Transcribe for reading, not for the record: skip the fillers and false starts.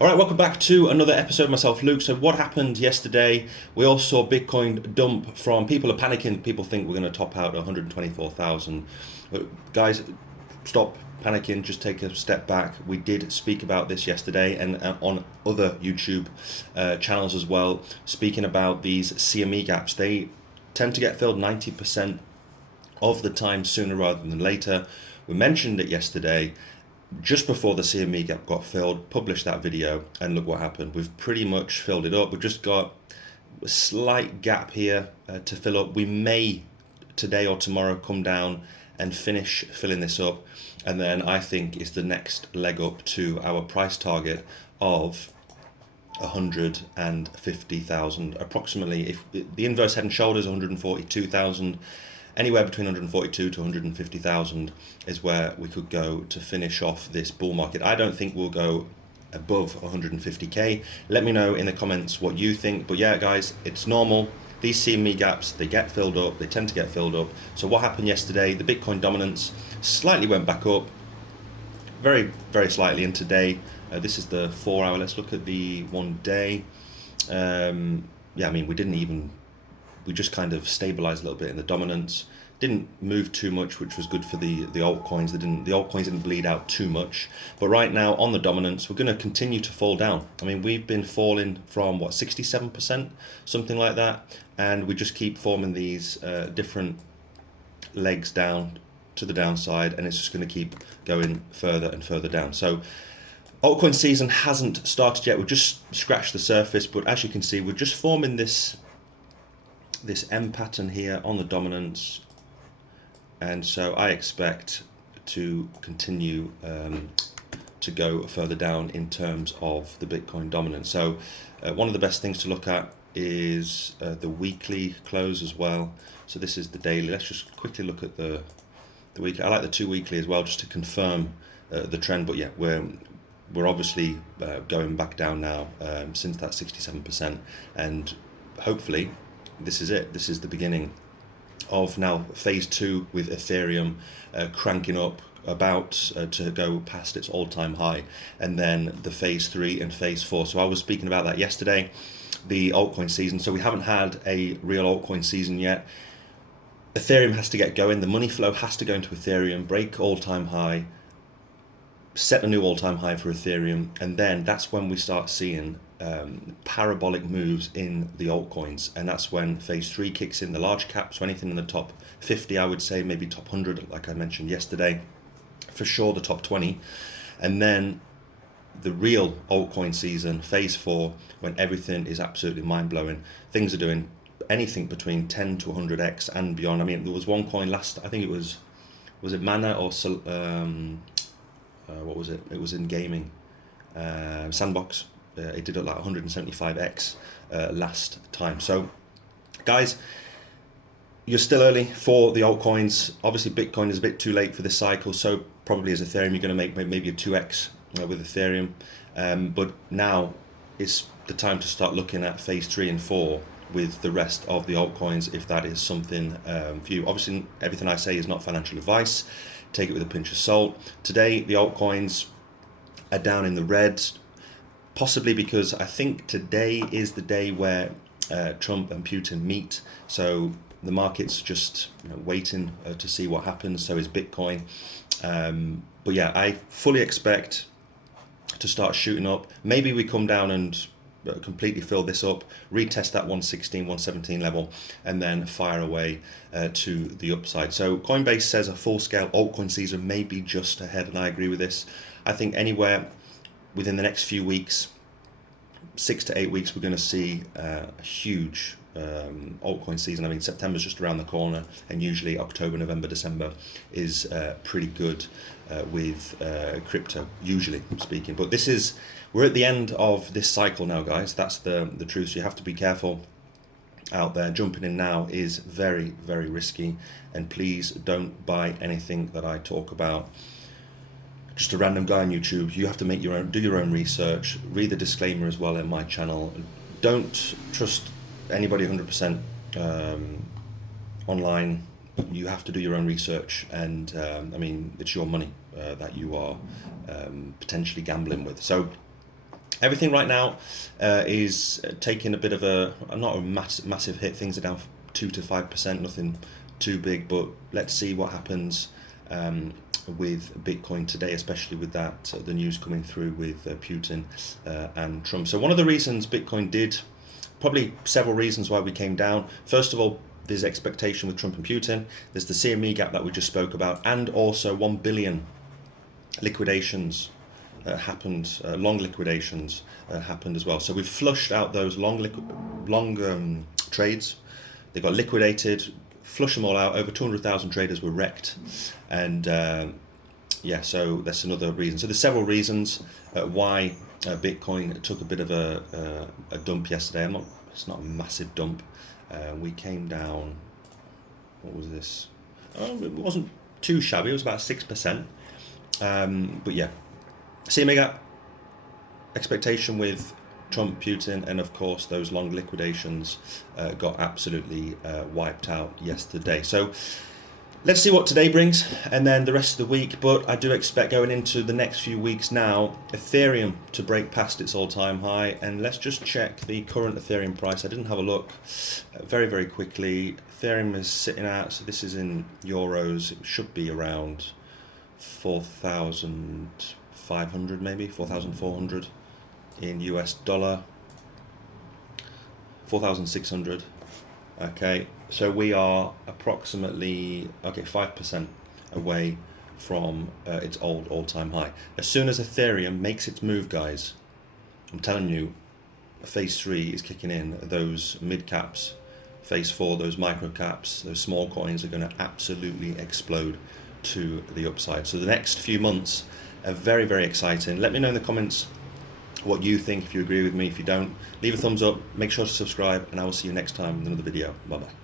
All right, welcome back to another episode of myself, Luke. So, what happened yesterday? We all saw Bitcoin dump from people are panicking. People think we're going to top out at 124,000. Guys, stop panicking. Just take a step back. We did speak about this yesterday and on other YouTube channels as well, speaking about these CME gaps. They tend to get filled 90% of the time sooner rather than later. We mentioned it yesterday just before the CME gap got filled, published that video, and look what happened. We've pretty much filled it up. We've just got a slight gap here to fill up. We may today or tomorrow come down and finish filling this up, and then I think it's the next leg up to our price target of 150,000 approximately. If the inverse head and shoulders 142,000, anywhere between 142 to 150,000 is where we could go to finish off this bull market. I don't think we'll go above 150k. Let me know in the comments what you think. But yeah, guys, it's normal. These CME gaps, they get filled up. They tend to get filled up. So what happened yesterday? The Bitcoin dominance slightly went back up, very, very slightly. And today, this is the 4 hour. Let's look at the 1 day. Yeah, I mean, we just kind of stabilized a little bit in the dominance. Didn't move too much, which was good for the altcoins. The altcoins didn't bleed out too much. But right now on the dominance, we're going to continue to fall down. I mean, we've been falling from what, 67%, something like that, and we just keep forming these different legs down to the downside, and it's just going to keep going further and further down. So altcoin season hasn't started yet. We've just scratched the surface, but as you can see, we're just forming this M pattern here on the dominance, and so I expect to continue to go further down in terms of the Bitcoin dominance. So one of the best things to look at is the weekly close as well. So this is the daily. Let's just quickly look at the weekly. I like the 2 weekly as well, just to confirm the trend. But yeah, we're obviously going back down now since that 67%, and hopefully this is it. This is the beginning of now phase 2 with Ethereum cranking up about to go past its all-time high, and then the phase 3 and phase 4. So I was speaking about that yesterday, the altcoin season. So we haven't had a real altcoin season yet. Ethereum has to get going. The money flow has to go into Ethereum, break all-time high, set a new all-time high for Ethereum, and then that's when we start seeing parabolic moves in the altcoins, and that's when phase 3 kicks in, the large caps. So anything in the top 50, I would say, maybe top 100, like I mentioned yesterday, for sure the top 20, and then the real altcoin season, phase 4, when everything is absolutely mind-blowing. Things are doing anything between 10 to 100x and beyond. I mean, there was one coin last, I think it was it Mana or what was it? It was in gaming, Sandbox. It did like 175x last time. So, guys, you're still early for the altcoins. Obviously, Bitcoin is a bit too late for this cycle. So probably as Ethereum, you're going to make maybe a 2x with Ethereum. But now it's the time to start looking at phase 3 and 4 with the rest of the altcoins, if that is something for you. Obviously, everything I say is not financial advice. Take it with a pinch of salt. Today, the altcoins are down in the red, possibly because I think today is the day where Trump and Putin meet. So the market's just waiting to see what happens. So is Bitcoin. But yeah, I fully expect to start shooting up. Maybe we come down and completely fill this up, retest that 116, 117 level, and then fire away to the upside. So Coinbase says a full-scale altcoin season may be just ahead, and I agree with this. I think anywhere within the next few weeks, 6 to 8 weeks, we're going to see a huge altcoin season. I mean, September's just around the corner, and usually October, November, December is pretty good with crypto, usually speaking. But we're at the end of this cycle now, guys. That's the truth. So you have to be careful out there. Jumping in now is very, very risky, and please don't buy anything that I talk about. Just a random guy on YouTube. You have to do your own research. Read the disclaimer as well in my channel. Don't trust anybody 100% online. You have to do your own research, and I mean, it's your money that you are potentially gambling with. So Everything right now is taking a bit of not a massive hit. Things are down 2 to 5%, nothing too big, but let's see what happens with Bitcoin today, especially with that the news coming through with Putin and Trump. So one of the reasons Bitcoin did, probably several reasons why we came down. First of all, there's expectation with Trump and Putin. There's the CME gap that we just spoke about, and also 1 billion liquidations happened, long liquidations happened as well. So we've flushed out those long trades. They got liquidated, flush them all out. Over 200,000 traders were wrecked, and yeah, so that's another reason. So there's several reasons why Bitcoin took a bit of a dump yesterday. It's not a massive dump. We came down. What was this? Oh, it wasn't too shabby. It was about 6%. But yeah, CME gap, expectation with Trump, Putin, and of course those long liquidations got absolutely wiped out yesterday. So let's see what today brings, and then the rest of the week. But I do expect going into the next few weeks now, Ethereum to break past its all-time high. And let's just check the current Ethereum price. I didn't have a look very, very quickly. Ethereum is sitting at, so this is in euros, it should be around 4,500, maybe 4,400 in US dollar, 4,600. Okay, so we are approximately 5% away from its all-time high. As soon as Ethereum makes its move, guys, I'm telling you, phase 3 is kicking in. Those mid caps, phase 4, those micro caps, those small coins are going to absolutely explode to the upside. So the next few months are very, very exciting. Let me know in the comments what you think, if you agree with me. If you don't, leave a thumbs up, make sure to subscribe, and I will see you next time with another video. Bye bye.